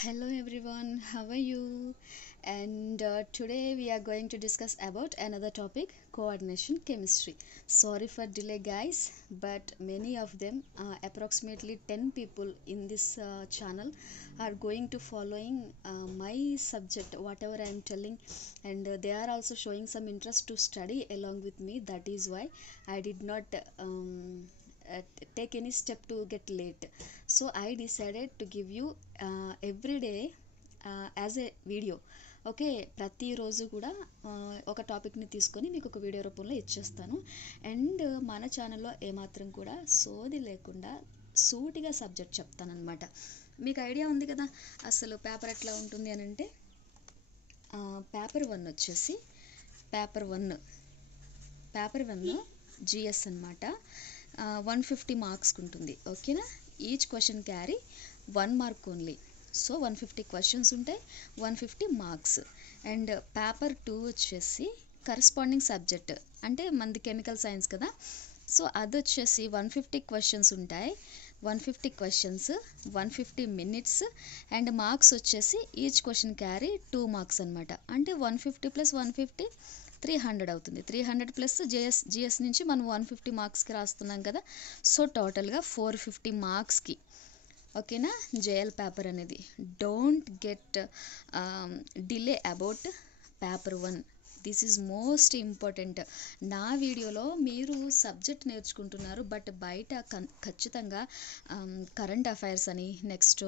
Hello everyone, how are you? And today we are going to discuss about another topic, coordination chemistry. Sorry for delay guys, but many of them, approximately 10 people in this channel are going to following my subject, whatever I am telling, and they are also showing some interest to study along with me. That is why I did not uh, take any step to get late. So I decided to give you every day as a video. Okay, ప్రతిరోజు కూడా ఒక టాపిక్ని తీసుకొని మీకు ఒక video రూపంలో ఇచ్చేస్తాను. And మన ఛానల్లో ఏమాత్రం కూడా సోది లేకుండా సూటిగా సబ్జెక్ట్ చెప్తానన్నమాట. మీకు ఐడియా ఉంది కదా అసలు పేపర్ ఎట్లా ఉంటుంది అని అంటే, పేపర్ 1 వచ్చేసి పేపర్ 1 జిఎస్ అనమాట. 150 మార్క్స్కి ఉంటుంది. ఓకేనా, each question carry 1 mark only. So 150 questions ఉంటాయి, 150 మార్క్స్. అండ్ పేపర్ 2 వచ్చేసి కరస్పాండింగ్ సబ్జెక్ట్, అంటే మనది కెమికల్ సైన్స్ కదా. సో అది వచ్చేసి 150 క్వశ్చన్స్ ఉంటాయి. 150 క్వశ్చన్స్, 150 మినిట్స్. అండ్ మార్క్స్ వచ్చేసి ఈచ్ క్వశ్చన్ క్యారీ 2 మార్క్స్ అనమాట. అంటే 150 + 150 300 అవుతుంది. 300 ప్లస్ జిఎస్ నుంచి మనం 150 మార్క్స్కి రాస్తున్నాం కదా. సో టోటల్గా 450 మార్క్స్కి. ఓకేనా, జేఎల్ పేపర్ అనేది. Don't get delay about paper 1. This is most important. నా వీడియోలో మీరు సబ్జెక్ట్ నేర్చుకుంటున్నారు, బట్ బయట ఖచ్చితంగా కరెంట్ అఫైర్స్ అని, నెక్స్ట్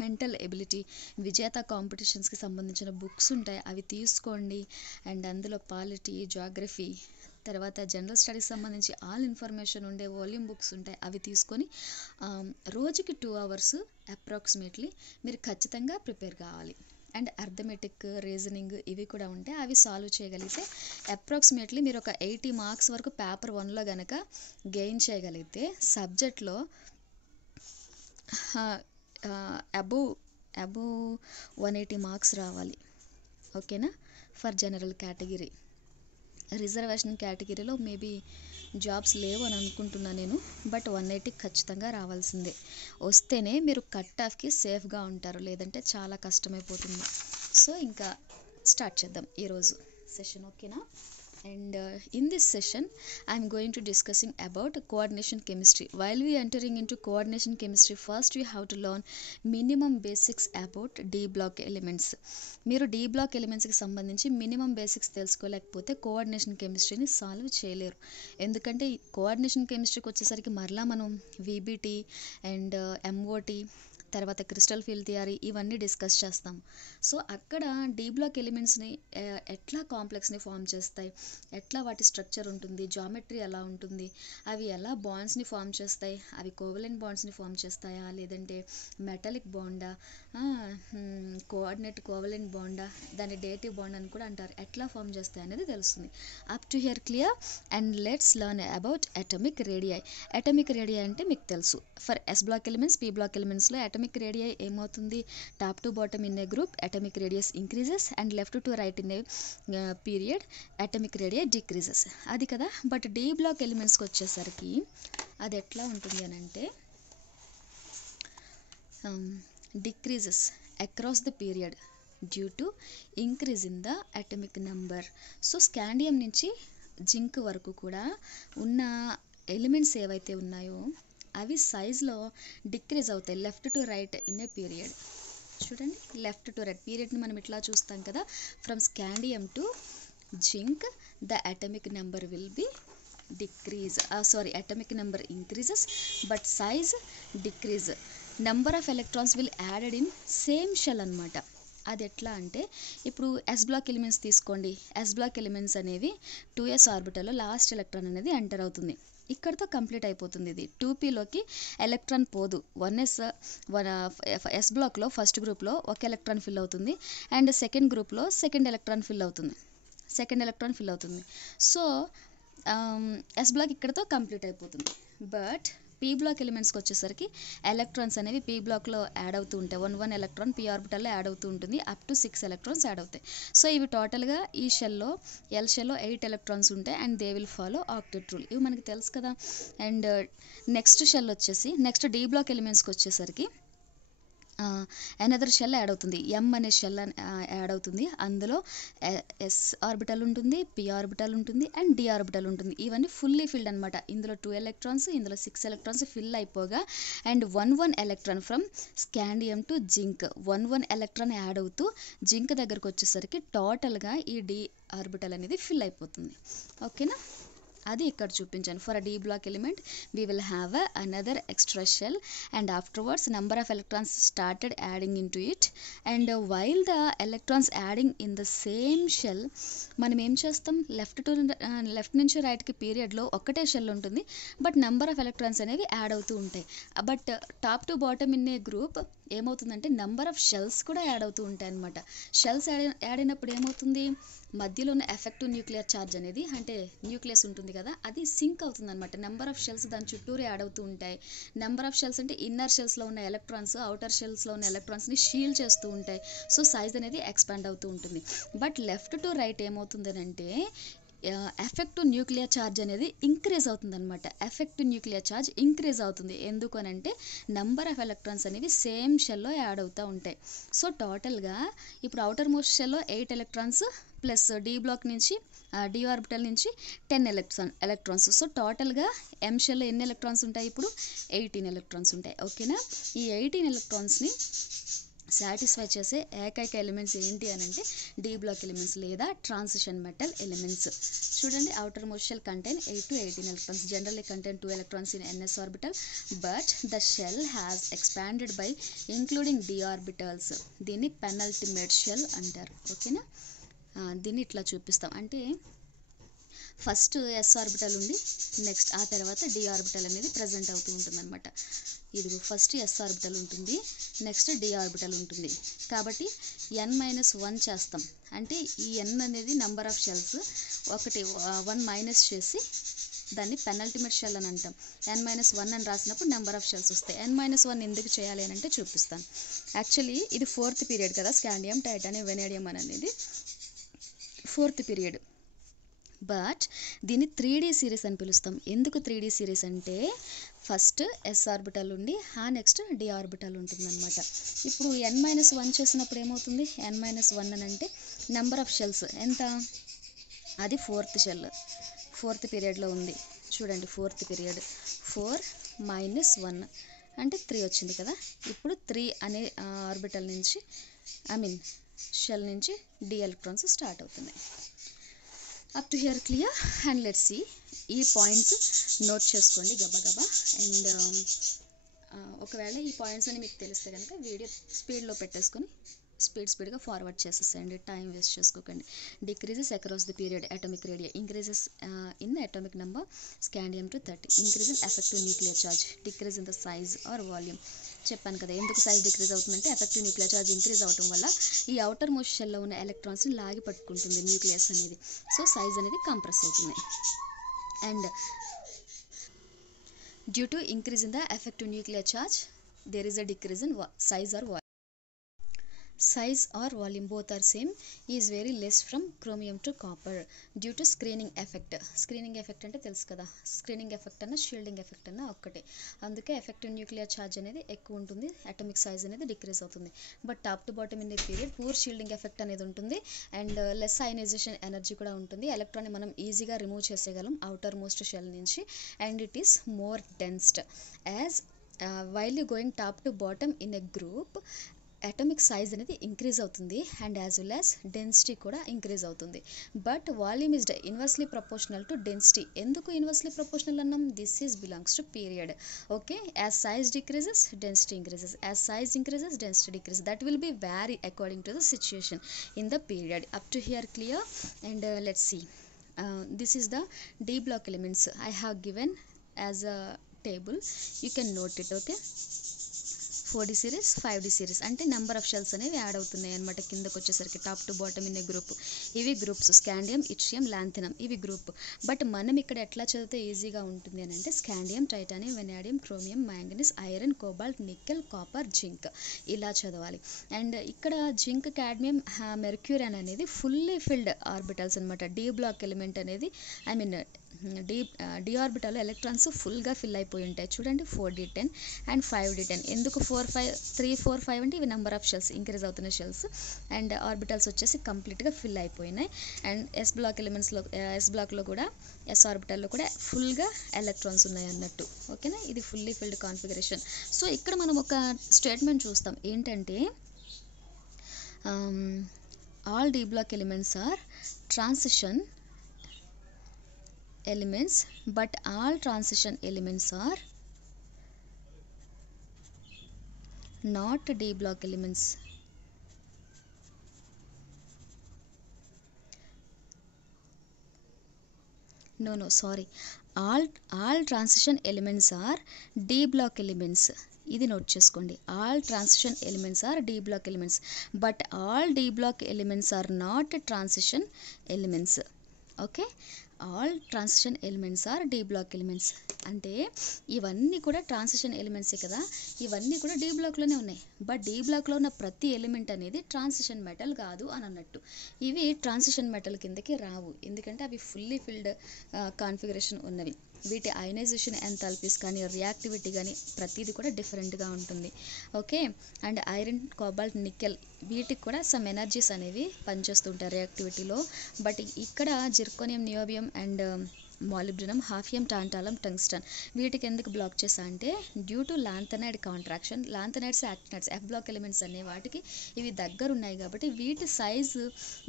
మెంటల్ ఎబిలిటీ, విజేత కాంపిటీషన్స్కి సంబంధించిన బుక్స్ ఉంటాయి, అవి తీసుకోండి. అండ్ అందులో పాలిటీ, జాగ్రఫీ, తర్వాత జనరల్ స్టడీస్ సంబంధించి ఆల్ ఇన్ఫర్మేషన్ ఉండే వాల్యూమ్ బుక్స్ ఉంటాయి, అవి తీసుకొని రోజుకి 2 అవర్స్ అప్రాక్సిమేట్లీ మీరు ఖచ్చితంగా ప్రిపేర్ కావాలి. అండ్ అర్థమెటిక్, రీజనింగ్ ఇవి కూడా ఉంటాయి, అవి సాల్వ్ చేయగలిగితే అప్రాక్సిమేట్లీ మీరు ఒక 80 మార్క్స్ వరకు పేపర్ 1లో కనుక గెయిన్ చేయగలిగితే సబ్జెక్ట్లో అబోవ్ 180 మార్క్స్ రావాలి. ఓకేనా, ఫర్ జనరల్ కేటగిరీ. రిజర్వేషన్ కేటగిరీలో మేబీ జాబ్స్ లేవు అని అనుకుంటున్నాను నేను, బట్ 180 ఖచ్చితంగా రావాల్సిందే. వస్తేనే మీరు కట్ ఆఫ్కి సేఫ్గా ఉంటారు, లేదంటే చాలా కష్టమైపోతుంది. సో ఇంకా స్టార్ట్ చేద్దాం ఈరోజు సెషన్. ఓకేనా, and in this session I am going to discussing about coordination chemistry. While we entering into coordination chemistry, first we have to learn minimum basics about D block elements. మీరు D block elements కి సంబంధించి minimum basics తెలుసుకోలేకపోతే coordination కెమిస్ట్రీని solve చేయలేరు. ఎందుకంటే coordination కెమిస్ట్రీకి వచ్చేసరికి మరలా మనం VBT and MOT, తర్వాత crystal field theory ఇవన్నీ డిస్కస్ చేస్తాం. సో అక్కడ డీ బ్లాక్ ఎలిమెంట్స్ని ఎట్లా కాంప్లెక్స్ని ఫామ్ చేస్తాయి, ఎట్లా వాటి స్ట్రక్చర్ ఉంటుంది, జామెట్రీ ఎలా ఉంటుంది, అవి ఎలా బాండ్స్ని ఫామ్ చేస్తాయి, అవి కోవలెంట్ బాండ్స్ని ఫామ్ చేస్తాయా, లేదంటే మెటాలిక్ బాండా, కోఆర్డినేట్ కోవలెంట్ బాండా, దాన్ని డేటివ్ బాండ్ అని కూడా అంటారు, ఎట్లా ఫామ్ చేస్తాయి అనేది తెలుస్తుంది. Up to here clear. And let's learn about atomic radii. Atomic radii అంటే మీకు తెలుసు, for s block elements, P black ఎలిమెంట్స్లో అటామిక్ రేడియై ఏమవుతుంది, top to bottom in a group atomic radius increases and left to right in a period atomic radii decreases. అది కదా. But D block ఎలిమెంట్స్కి వచ్చేసరికి అది ఎట్లా ఉంటుంది అని అంటే, decreases across the period due to increase in the atomic number. So scandium నుంచి zinc వరకు కూడా ఉన్న ఎలిమెంట్స్ ఏవైతే ఉన్నాయో అవి సైజ్లో డిక్రీజ్ అవుతాయి left to right in a period. చూడండి, లెఫ్ట్ టు రైట్ పీరియడ్ని మనం ఇట్లా చూస్తాం కదా. From scandium to zinc the atomic number will be decrease, atomic number increases but size decrease. Number of electrons will added in same shell అనమాట. అది ఎట్లా అంటే, ఇప్పుడు ఎస్ బ్లాక్ ఎలిమెంట్స్ తీసుకోండి. ఎస్ బ్లాక్ ఎలిమెంట్స్ అనేవి 2s ఆర్బిటల్లో last electron అనేది enter అవుతుంది. ఇక్కడతో కంప్లీట్ అయిపోతుంది. ఇది 2pలోకి ఎలక్ట్రాన్ పోదు. 1s ఎస్ బ్లాక్లో ఫస్ట్ గ్రూప్లో ఒక ఎలక్ట్రాన్ ఫిల్ అవుతుంది, అండ్ సెకండ్ గ్రూప్లో సెకండ్ ఎలక్ట్రాన్ ఫిల్ అవుతుంది. సో ఎస్ బ్లాక్ ఇక్కడతో కంప్లీట్ అయిపోతుంది. బట్ పీ బ్లాక్ ఎలిమెంట్స్కి వచ్చేసరికి ఎలక్ట్రాన్స్ అనేవి పీ బ్లాక్లో యాడ్ అవుతూ ఉంటాయి. 1 ఎలక్ట్రాన్ పీ ఆర్బిటల్లో యాడ్ అవుతూ ఉంటుంది, అప్ టు 6 ఎలక్ట్రాన్స్ యాడ్ అవుతాయి. సో ఇవి టోటల్గా ఈ షెల్లో ఎల్ షెల్లో 8 ఎలక్ట్రాన్స్ ఉంటాయి, and they will follow octet rule. ఇవి మనకి తెలుసు కదా. అండ్ నెక్స్ట్ షెల్ వచ్చేసి నెక్స్ట్ డి బ్లాక్ ఎలిమెంట్స్కి వచ్చేసరికి అనదర్ షెల్ యాడ్ అవుతుంది, ఎం అనే షెల్ యాడ్ అవుతుంది. అందులో ఎస్ ఆర్బిటల్ ఉంటుంది, పి ఆర్బిటల్ ఉంటుంది అండ్ డి ఆర్బిటల్ ఉంటుంది. ఇవన్నీ ఫుల్లీ ఫిల్డ్ అనమాట. ఇందులో 2 ఎలక్ట్రాన్స్, ఇందులో 6 ఎలక్ట్రాన్స్ ఫిల్ అయిపోగా and 1 electron from scandium to zinc, 1 electron add అవుతూ జింక్ దగ్గరకు వచ్చేసరికి టోటల్గా ఈ డి ఆర్బిటల్ అనేది ఫిల్ అయిపోతుంది. ఓకేనా, అది ఇక్కడ చూపించాను. For a d block element we will have another extra shell and afterwards number of electrons started adding into it and while the electrons adding in the same shell మనం ఏం చేస్తాం, left నుంచి రైట్కి పీరియడ్లో ఒక్కటే షెల్ ఉంటుంది but number of electrons అనేవి add అవుతూ ఉంటాయి. But top to bottom in a group ఏమవుతుందంటే నెంబర్ ఆఫ్ షెల్స్ కూడా యాడ్ అవుతూ ఉంటాయి అనమాట. షెల్స్ యాడ్ అయినప్పుడు ఏమవుతుంది, మధ్యలో ఉన్న ఎఫెక్టివ్ న్యూక్లియర్ ఛార్జ్ అనేది అంటే న్యూక్లియస్ ఉంటుంది కదా, అది సింక్ అవుతుంది అనమాట. నెంబర్ ఆఫ్ షెల్స్ దాని చుట్టూరు యాడ్ అవుతూ ఉంటాయి. నెంబర్ ఆఫ్ షెల్స్ అంటే ఇన్నర్ షెల్స్లో ఉన్న ఎలక్ట్రాన్స్ అవుటర్ షెల్స్లో ఉన్న ఎలక్ట్రాన్స్ని షీల్డ్ చేస్తూ ఉంటాయి. సో సైజ్ అనేది ఎక్స్పాండ్ అవుతూ ఉంటుంది. బట్ లెఫ్ట్ టు రైట్ ఏమవుతుంది అంటే ఎఫెక్టివ్ న్యూక్లియర్ ఛార్జ్ అనేది ఇంక్రీజ్ అవుతుంది అనమాట. ఎఫెక్టివ్ న్యూక్లియర్ ఛార్జ్ ఇంక్రీజ్ అవుతుంది ఎందుకు అని అంటే నెంబర్ ఆఫ్ ఎలక్ట్రాన్స్ అనేవి సేమ్ షెల్లో యాడ్ అవుతూ ఉంటాయి. సో టోటల్గా ఇప్పుడు అవుటర్ మోస్ట్ షెల్లో 8 ఎలక్ట్రాన్స్ ప్లస్ డి బ్లాక్ నుంచి డి ఆర్బిటల్ నుంచి 10 ఎలక్ట్రాన్స్. సో టోటల్గా ఎం షెల్లో ఎన్ని ఎలక్ట్రాన్స్ ఉంటాయి, ఇప్పుడు 18 ఎలక్ట్రాన్స్ ఉంటాయి. ఓకేనా, ఈ 18 ఎలక్ట్రాన్స్ని సాటిస్ఫై చేసే ఏకైక ఎలిమెంట్స్ ఏంటి అని అంటే డి బ్లాక్ ఎలిమెంట్స్ లేదా ట్రాన్సిషన్ మెటల్ ఎలిమెంట్స్. చూడండి, outer most shell contain 8 to 18 electrons, generally contain 2 electrons in ns orbital but the shell has expanded by including d orbitals. దీన్ని పెనల్టిమేట్ షెల్ అంటారు. ఓకేనా, దీన్ని ఇట్లా చూపిస్తాం. అంటే ఫస్ట్ ఎస్ ఆర్బిటల్ ఉంది, నెక్స్ట్ ఆ తర్వాత డి ఆర్బిటల్ అనేది ప్రజెంట్ అవుతూ ఉంటుంది అనమాట. ఇదిగో ఫస్ట్ ఎస్ ఆర్బిటల్ ఉంటుంది, నెక్స్ట్ డి ఆర్బిటల్ ఉంటుంది. కాబట్టి n-1 చేస్తాం. అంటే ఈ n అనేది నెంబర్ ఆఫ్ షెల్స్, 1 మైనస్ చేసి దాన్ని పెనల్టిమేట్ షెల్ అని అంటాం. n-1 అని రాసినప్పుడు నెంబర్ ఆఫ్ షెల్స్ వస్తాయి. n-1 ఎందుకు చేయాలి అని అంటే చూపిస్తాను. యాక్చువల్లీ ఇది 4th పీరియడ్ కదా, స్కాండియం, టైటానియం, వెనేడియం అనేది 4th పీరియడ్. బట్ దీన్ని 3D సిరీస్ అని పిలుస్తాం. ఎందుకు 3D సిరీస్ అంటే ఫస్ట్ ఎస్ ఆర్బిటల్ ఉండి నెక్స్ట్ డి ఆర్బిటల్ ఉంటుందన్నమాట. ఇప్పుడు n-1 చేసినప్పుడు ఏమవుతుంది, n-1 అని అంటే నెంబర్ ఆఫ్ షెల్స్ ఎంత, అది 4th షెల్, 4th పీరియడ్లో ఉంది. చూడండి, 4th పీరియడ్ 4 - 1 అంటే 3 వచ్చింది కదా. ఇప్పుడు 3 అనే ఆర్బిటల్ నుంచి షెల్ నుంచి డి ఎలక్ట్రాన్స్ స్టార్ట్ అవుతున్నాయి. Up to here clear and let's see. ఈ పాయింట్స్ నోట్ చేసుకోండి గబగబా. అండ్ ఒకవేళ ఈ పాయింట్స్ అని మీకు తెలిస్తే కనుక వీడియో స్పీడ్లో పెట్టేసుకొని స్పీడ్గా ఫార్వర్డ్ చేసేసేయండి, టైం వేస్ట్ చేసుకోకండి. Decreases across the period atomic రేడియా, increases in atomic number scandium to 30, increase in effective nuclear charge, decrease in the size or volume. చెప్పాను కదా ఎందుకు సైజ్ డిక్రీజ్ అవుతుందంటే ఎఫెక్టివ్ న్యూక్లియర్ ఛార్జ్ ఇంక్రీజ్ అవడం వల్ల ఈ outer most షెల్లో ఉన్న ఎలక్ట్రాన్స్ని లాగి పట్టుకుంటుంది న్యూక్లియస్ అనేది. సో సైజ్ అనేది కంప్రెస్ అవుతుంది. And due to increase in the effective nuclear charge there is a decrease in size or volume. Size or volume both are same is very less from chromium to copper due to screening effect. Screening effect అంటే తెలుసు కదా, screening effect అన్న shielding effect అన్న ఒక్కటే. అందుకే effective nuclear charge అనేది ఎక్కువ ఉంటుంది, అటామిక్ సైజ్ అనేది డిక్రీజ్ అవుతుంది. But top to bottom in the period poor shielding effect అనేది ఉంటుంది అండ్ లెస్ అయనైజేషన్ ఎనర్జీ కూడా ఉంటుంది. ఎలక్ట్రాన్ని మనం ఈజీగా రిమూవ్ చేసేయగలం అవుటర్ మోస్ట్ షెల్ నుంచి and it is more densed as while you going top to bottom in a group atomic size అనేది ఇంక్రీజ్ అవుతుంది and as well as density కూడా ఇంక్రీజ్ అవుతుంది. But volume is inversely proportional to density. ఎందుకు inversely proportional అన్నాం, this is belongs to period. Okay, as size decreases density increases, as size increases density decreases. That will be vary according to the situation in the period. Up to here clear and let's see. This is the D block elements I have given as a table. You can note it. Okay, 4D series 5D series అంటే number of shells అనేవి add అవుతున్నాయి అనమాట. కిందకు వచ్చేసరికి top to bottom in a group. ఇవి groups scandium, yttrium, లాంథినం, ఇవి group. But మనం ఇక్కడ ఎట్లా చదివితే ఈజీగా ఉంటుంది అని అంటే scandium, titanium, vanadium, chromium, manganese, iron, cobalt, nickel, copper, zinc ఇలా చదవాలి. అండ్ ఇక్కడ జింక్, కాడ్మియం, మెర్క్యూరియన్ అనేది ఫుల్లీ ఫిల్డ్ ఆర్బిటల్స్ అనమాట. డి బ్లాక్ ఎలిమెంట్ అనేది డి ఆర్బిటాల్లో ఎలక్ట్రాన్స్ ఫుల్గా ఫిల్ అయిపోయి ఉంటాయి చూడండి. 4d10 and 5d10. ఎందుకు 4 5 3 4 5 అంటే ఇవి నెంబర్ ఆఫ్ షెల్స్, ఇంక్రీజ్ అవుతున్న షెల్స్. అండ్ ఆర్బిటల్స్ వచ్చేసి కంప్లీట్గా ఫిల్ అయిపోయినాయి. అండ్ ఎస్ బ్లాక్లో కూడా ఎస్ ఆర్బిటల్లో కూడా ఫుల్గా ఎలక్ట్రాన్స్ ఉన్నాయి అన్నట్టు. ఓకేనా, ఇది ఫుల్లీ ఫిల్డ్ కాన్ఫిగరేషన్. సో ఇక్కడ మనం ఒక స్టేట్మెంట్ చూస్తాం ఏంటంటే all d block elements are transition elements, but all transition elements are not d block elements. No, sorry, all transition elements are d block elements. ఇది నోట్ చేసుకోండి. All transition elements are d block elements, but all d block elements are not transition elements. Okay, all transition elements are d block elements అంటే ఇవన్నీ కూడా transition ఎలిమెంట్సే కదా, ఇవన్నీ కూడా D బ్లాక్లోనే ఉన్నాయి. But D బ్లాక్లో ఉన్న ప్రతి ఎలిమెంట్ అనేది ట్రాన్సిషన్ మెటల్ కాదు అని అన్నట్టు. ఇవి ట్రాన్సిషన్ మెటల్ కిందకి రావు, ఎందుకంటే అవి ఫుల్లీ ఫిల్డ్ కాన్ఫిగరేషన్ ఉన్నవి. వీటి అయనైజేషన్ ఎంథాల్పీస్ కానీ రియాక్టివిటీ కానీ ప్రతిదీ కూడా డిఫరెంట్గా ఉంటుంది. Okay, and iron, cobalt, nickel వీటికి కూడా సమ్ ఎనర్జీస్ అనేవి పనిచేస్తుంటాయి రియాక్టివిటీలో. బట్ ఇక్కడ zirconium, niobium and molybdenum, hafnium, tantalum, tungsten వీటికి ఎందుకు బ్లాక్ చేసా అంటే due to lanthanide contraction. Lanthanides, actinides, f block elements అనే వాటికి ఇవి దగ్గర ఉన్నాయి కాబట్టి వీటి సైజు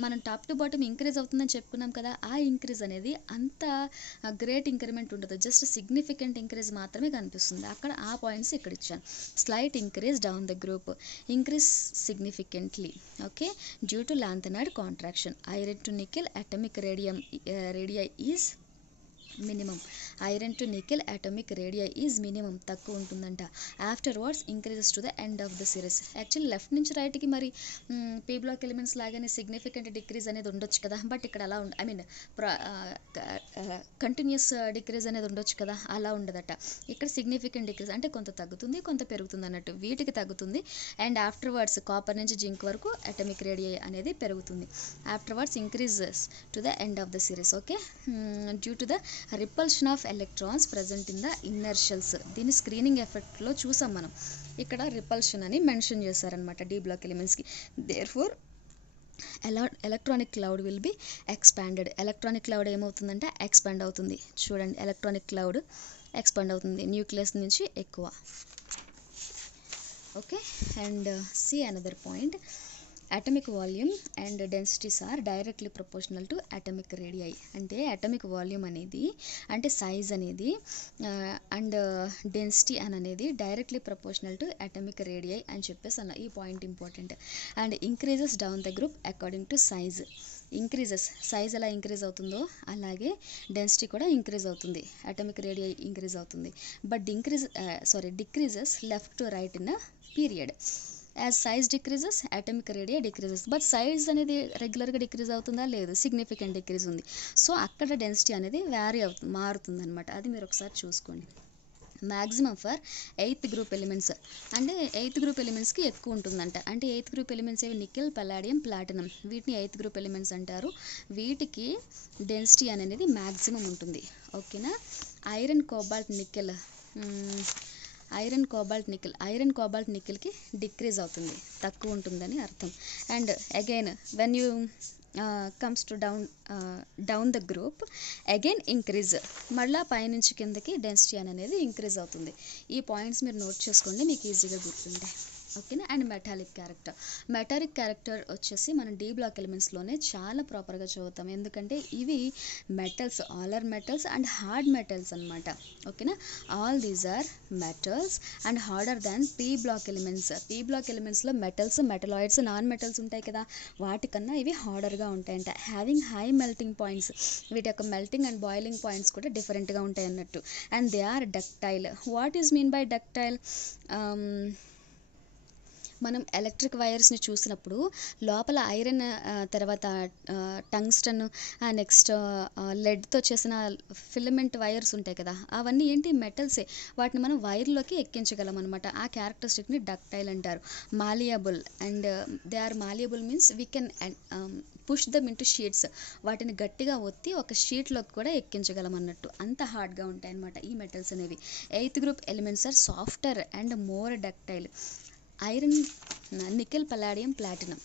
మనం టాప్ టు బాటమ్ ఇంక్రీజ్ అవుతుందని చెప్పుకున్నాం కదా, ఆ ఇంక్రీజ్ అనేది అంత గ్రేట్ ఇంక్రిమెంట్ ఉండదు, జస్ట్ సిగ్నిఫికెంట్ ఇంక్రీజ్ మాత్రమే కనిపిస్తుంది. అక్కడ ఆ పాయింట్స్ ఇక్కడ ఇచ్చాను. Slight increase down the group, increase significantly. Okay, due to lanthanide contraction. Iron to nickel atomic radii is minimum. Iron to nickel atomic radii is minimum, తక్కువ ఉంటుందంట. After words increases to the end of the series. Actually left నుంచి రైట్కి మరి P block elements లాగానే significant decrease అనేది ఉండొచ్చు కదా, but ఇక్కడ అలా ఐ మీన్ కంటిన్యూస్ డిక్రీజ్ అనేది ఉండొచ్చు కదా, అలా ఉండదట. ఇక్కడ సిగ్నిఫికెంట్ డిక్రీజ్ అంటే కొంత తగ్గుతుంది, కొంత పెరుగుతుంది అన్నట్టు. వీటికి తగ్గుతుంది. అండ్ ఆఫ్టర్ వర్డ్స్ కాపర్ నుంచి జింక్ వరకు అటామిక్ రేడియై అనేది పెరుగుతుంది. Afterwards increases to the end of the series. Okay, due to the repulsion of electrons present in the inner shells. దీన్ని స్క్రీనింగ్ ఎఫెక్ట్లో చూసాం మనం. ఇక్కడ రిపల్షన్ అని మెన్షన్ చేశారనమాట డి బ్లాక్ ఎలిమెంట్స్కి. Therefore electronic cloud will be expanded. Electronic cloud ఏమవుతుందంటే expand అవుతుంది. చూడండి, ఎలక్ట్రానిక్ క్లౌడ్ ఎక్స్పాండ్ అవుతుంది న్యూక్లియస్ నుంచి ఎక్కువ. Okay, and C another point. Atomic volume and densities are directly proportional to atomic radii. అంటే atomic volume అనేది అంటే సైజ్ అనేది అండ్ డెన్సిటీ అని అనేది directly proportional to atomic radii అని చెప్పేసి అన్న. ఈ point important. And increases down the group according to size. Increases, size ఎలా ఇంక్రీజ్ అవుతుందో అలాగే డెన్సిటీ కూడా ఇంక్రీజ్ అవుతుంది, అటామిక్ రేడియై ఇంక్రీజ్ అవుతుంది. But decreases left to right in a period. As size decreases atomic radii decreases. But size అనేది రెగ్యులర్గా decrease అవుతుందా? లేదు, సిగ్నిఫికెంట్ డిక్రీజ్ ఉంది. సో అక్కడ డెన్సిటీ అనేది వ్యారీ అవుతుంది, మారుతుంది అనమాట. అది మీరు ఒకసారి చూసుకోండి. Maximum for 8th group elements అంటే 8th గ్రూప్ ఎలిమెంట్స్కి ఎక్కువ ఉంటుందంట. అంటే 8th గ్రూప్ ఎలిమెంట్స్ ఏవి? Nickel, Palladium, platinum. వీటిని 8th గ్రూప్ ఎలిమెంట్స్ అంటారు. వీటికి డెన్సిటీ అనేది మ్యాక్సిమం ఉంటుంది. ఓకేనా. Iron, cobalt, nickel, iron cobalt నికెల్కి డిక్రీజ్ అవుతుంది, తక్కువ ఉంటుందని అర్థం. And again when you comes to down the group again increase, మళ్ళీ పైనుంచి కిందకి డెన్సిటీ అనేది ఇంక్రీజ్ అవుతుంది. ఈ పాయింట్స్ మీరు నోట్ చేసుకోండి, మీకు ఈజీగా గుర్తుంటాయి. ఓకేనా. అండ్ మెటాలిక్ క్యారెక్టర్ వచ్చేసి మనం డి బ్లాక్ ఎలిమెంట్స్లోనే చాలా ప్రాపర్గా చదువుతాం, ఎందుకంటే ఇవి metals, all are metals and hard metals అనమాట. ఓకేనా. All these are metals and harder than p block elements. P black ఎలిమెంట్స్లో మెటల్స్, మెటలాయిడ్స్, నాన్ మెటల్స్ ఉంటాయి కదా, వాటికన్నా ఇవి హార్డర్గా ఉంటాయంట. Having high melting points. వీటి యొక్క మెల్టింగ్ అండ్ బాయిలింగ్ పాయింట్స్ కూడా డిఫరెంట్గా ఉంటాయి అన్నట్టు. And they are ductile. What is mean by ductile? మనం ఎలక్ట్రిక్ వైర్స్ని చూసినప్పుడు లోపల ఐరన్, తర్వాత టంగ్స్టన్, నెక్స్ట్ లెడ్తో చేసిన ఫిలమెంట్ వైర్స్ ఉంటాయి కదా, అవన్నీ ఏంటి మెటల్సే. వాటిని మనం వైర్లోకి ఎక్కించగలం అనమాట. ఆ క్యారెక్టరిస్టిక్ని డక్టైల్ అంటారు. Malleable, and they are malleable means we can push them into sheets. వాటిని గట్టిగా ఒత్తి ఒక షీట్లోకి కూడా ఎక్కించగలం అన్నట్టు, అంత హార్డ్గా ఉంటాయి అన్నమాట ఈ మెటల్స్ అనేవి. 8th group elements are softer and more ductile. Iron, nickel, palladium, platinum.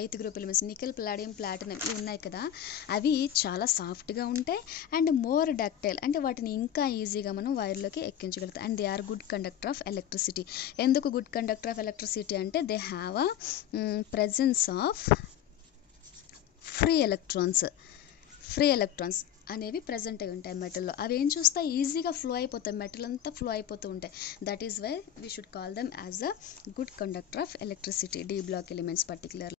8th group elements nickel, palladium, platinum ఇవి ఉన్నాయి కదా, అవి చాలా సాఫ్ట్గా ఉంటాయి అండ్ మోర్ డక్టైల్, అంటే వాటిని ఇంకా ఈజీగా మనం వైర్లోకి ఎక్కించగలుగుతాం. And they are good conductor of electricity. ఎందుకు గుడ్ కండక్టర్ ఆఫ్ ఎలక్ట్రిసిటీ అంటే they have a presence of free electrons అనేవి ప్రజెంట్ అయి ఉంటాయి మెటల్లో. అవి ఏం చూస్తే ఈజీగా ఫ్లో అయిపోతాయి, మెటల్ అంతా ఫ్లో అయిపోతూ ఉంటాయి. That is why we should call them as a good conductor of electricity, d block elements particular.